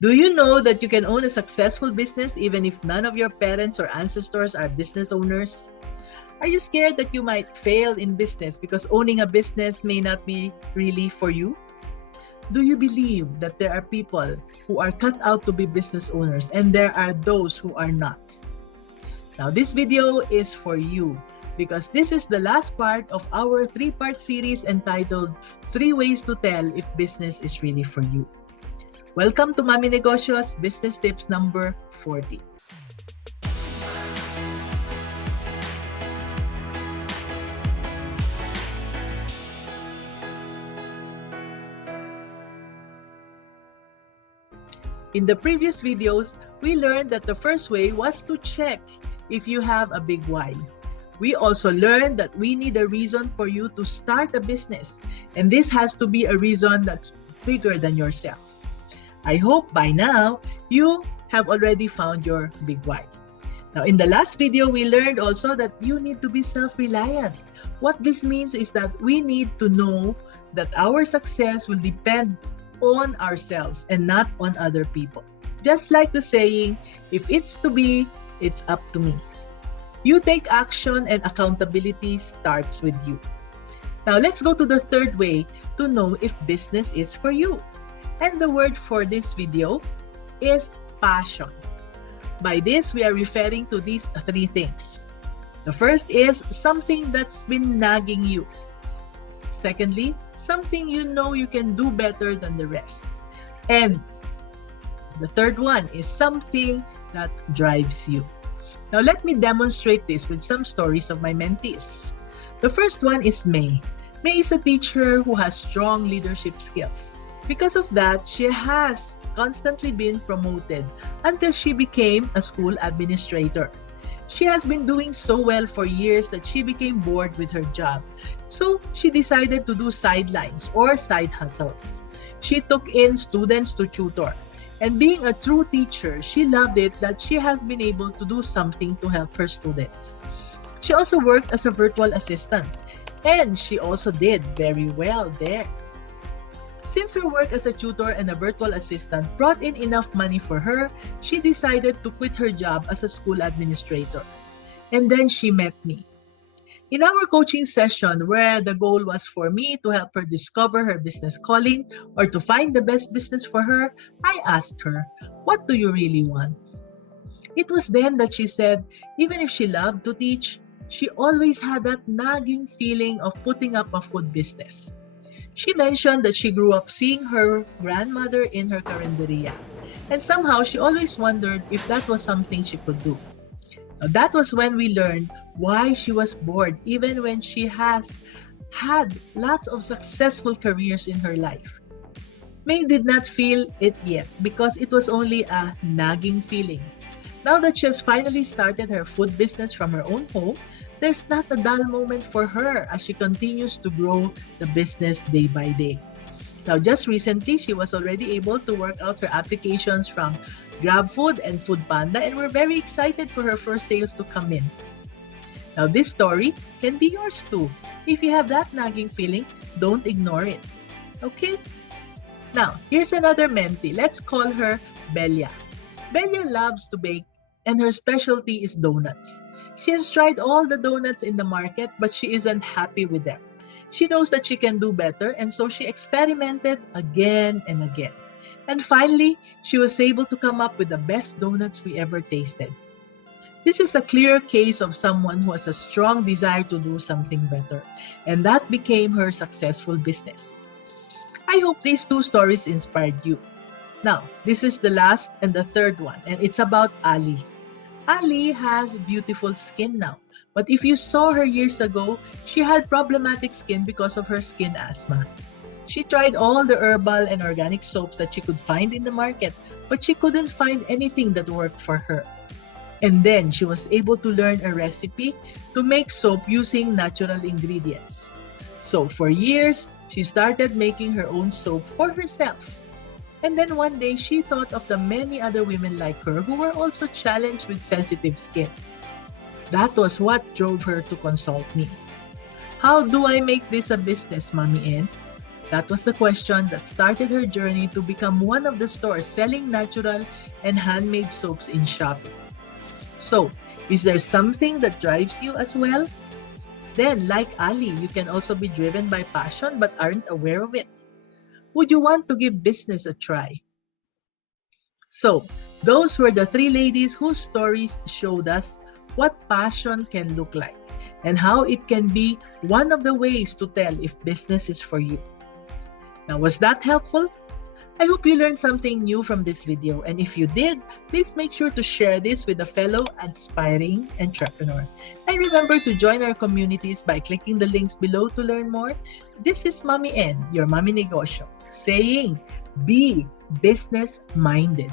Do you know that you can own a successful business even if none of your parents or ancestors are business owners? Are you scared that you might fail in business because owning a business may not be really for you? Do you believe that there are people who are cut out to be business owners and there are those who are not? Now, this video is for you because this is the last part of our three-part series entitled 3 Ways to Tell if Business is Really for You. Welcome to Mami Negosyo's Business Tips number 40. In the previous videos, we learned that the first way was to check if you have a big why. We also learned that we need a reason for you to start a business, and this has to be a reason that's bigger than yourself. I hope by now you have already found your big why. Now, in the last video, we learned also that you need to be self-reliant. What this means is that we need to know that our success will depend on ourselves and not on other people. Just like the saying, if it's to be, it's up to me. You take action and accountability starts with you. Now let's go to the third way to know if business is for you. And the word for this video is passion. By this, we are referring to these 3 things. The first is something that's been nagging you. Secondly, something you know you can do better than the rest. And the third one is something that drives you. Now let me demonstrate this with some stories of my mentees. The first one is May. May is a teacher who has strong leadership skills. Because of that, she has constantly been promoted until she became a school administrator. She has been doing so well for years that she became bored with her job. So she decided to do sidelines or side hustles. She took in students to tutor. And being a true teacher, she loved it that she has been able to do something to help her students. She also worked as a virtual assistant. And she also did very well there. Since her work as a tutor and a virtual assistant brought in enough money for her, she decided to quit her job as a school administrator. And then she met me. In our coaching session, where the goal was for me to help her discover her business calling or to find the best business for her, I asked her, "What do you really want?" It was then that she said, even if she loved to teach, she always had that nagging feeling of putting up a food business. She mentioned that she grew up seeing her grandmother in her carinderia, and somehow she always wondered if that was something she could do. Now, that was when we learned why she was bored even when she has had lots of successful careers in her life. May did not feel it yet because it was only a nagging feeling. Now that she has finally started her food business from her own home, there's not a dull moment for her as she continues to grow the business day by day. Now, just recently, she was already able to work out her applications from GrabFood and Foodpanda, and we're very excited for her first sales to come in. Now, this story can be yours too. If you have that nagging feeling, don't ignore it. Okay? Now, here's another mentee. Let's call her Belia. Belia loves to bake, and her specialty is donuts. She has tried all the donuts in the market, but she isn't happy with them. She knows that she can do better, and so she experimented again and again. And finally, she was able to come up with the best donuts we ever tasted. This is a clear case of someone who has a strong desire to do something better, and that became her successful business. I hope these 2 stories inspired you. Now, this is the last and the third one, and it's about Ali. Ali has beautiful skin now, but if you saw her years ago, she had problematic skin because of her skin asthma. She tried all the herbal and organic soaps that she could find in the market, but she couldn't find anything that worked for her. And then she was able to learn a recipe to make soap using natural ingredients. So for years, she started making her own soap for herself. And then one day, she thought of the many other women like her who were also challenged with sensitive skin. That was what drove her to consult me. How do I make this a business, Mommy Ann? That was the question that started her journey to become one of the stores selling natural and handmade soaps in Shopee. So, is there something that drives you as well? Then, like Ali, you can also be driven by passion but aren't aware of it. Would you want to give business a try? So, those were the three ladies whose stories showed us what passion can look like and how it can be one of the ways to tell if business is for you. Now, was that helpful? I hope you learned something new from this video, and if you did, please make sure to share this with a fellow aspiring entrepreneur. And remember to join our communities by clicking the links below to learn more. This is Mommy N, your Mommy Negosyo, saying be business minded.